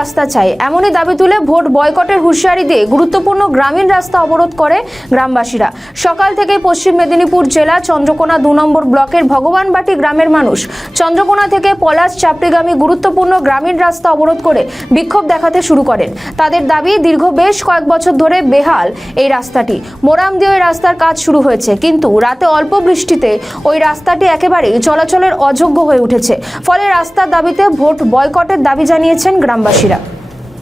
রাস্তা চাই, এমনই দাবি তুলে ভোট বয়কটের হুঁশিয়ারি দিয়ে গুরুত্বপূর্ণ গ্রামীণ রাস্তা অবরোধ করে গ্রামবাসীরা। সকাল থেকে পশ্চিম মেদিনীপুর জেলা চন্দ্রকোনা 2 নম্বর ব্লকের ভগবানবাটি গ্রামের মানুষ চন্দ্রকোনা থেকে পলাশ চাপড়িগামী গুরুত্বপূর্ণ গ্রামীণ রাস্তা অবরোধ করে বিক্ষোভ দেখাতে শুরু করেন। তাদের দাবি, দীর্ঘ বেশ কয়েক বছর ধরে বেহাল এই রাস্তাটি। মোরাম দিয়ে ওই রাস্তার কাজ শুরু হয়েছে, কিন্তু রাতে অল্প বৃষ্টিতে ওই রাস্তাটি একেবারেই চলাচলের অযোগ্য হয়ে উঠেছে। ফলে রাস্তার দাবিতে ভোট বয়কটের দাবি জানিয়েছেন গ্রামবাসীরা।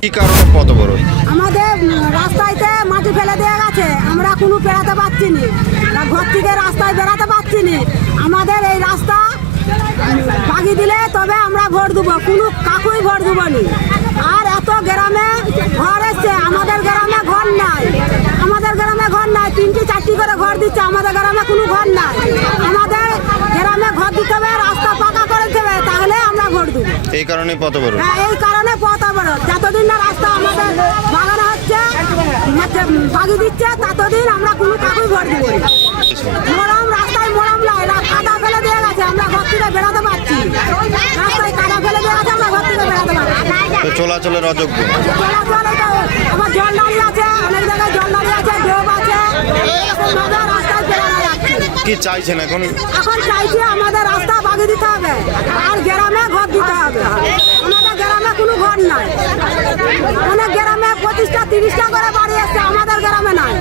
কি কারণে পথ অবরোধ? আমাদের রাস্তাতে মাটি ফেলে দেওয়া গেছে, আমরা কোনো বেড়াতে পারছি না, ঘর থেকে রাস্তায় বেড়াতে পারছি না। আমাদের এই রাস্তা ভাগিয়ে দিলে তবে আমরা ভোট দেবো, কোনো কাকুই ভোট দেবো না। আর এত গ্রামে ঘর এসছে, আমাদের গ্রামে ঘর নাই, আমাদের গ্রামে ঘর নাই, 3টি 4টি করে ঘর দিচ্ছে, আমাদের গ্রামে কোনো ঘর নাই। আমাদের গ্রামে ঘর দিতে হবে, রাস্তা পাকা করে দেবে, তাহলে আমরা ভোট দেবো। এই কারণে পথ অবরোধ। হ্যাঁ, এই কারণে পথ অবরোধ। যতদিন না রাস্তা আমাদের বাগানো হচ্ছে, ভাগিয়ে দিচ্ছে, ততদিন আমরা কোনো কাকুই ভোট দেবো না। মোরাম রাস্তায় মোরাম লাই, কাদা ফেলে দেওয়া গেছে, আমরা ঘর থেকে বেরোতে পারছি না। রাস্তায় কাদা ফেলে দেওয়া গেছে, আমরা ঘর থেকে বেরোতে পারছি না। তো চলাচলের অযোগ্য। চলাচলে তো আবার জল দাঁড়িয়ে আছে, অনেক জায়গায় জল দাঁড়িয়ে আছে, ডোব আছে, এরকমভাবে রাস্তায় বেরোনো যাচ্ছে না। কি চাইছেন এখন? এখন চাইছি আমাদের রাস্তা বাগিয়ে দিতে হবে, আর গ্রামে ঘর দিতে হবে। আমাদের গ্রামে কোনো ঘর নাই, অনেক গ্রামে 25টা 30টা করে বাড়ি আসছে, আমাদের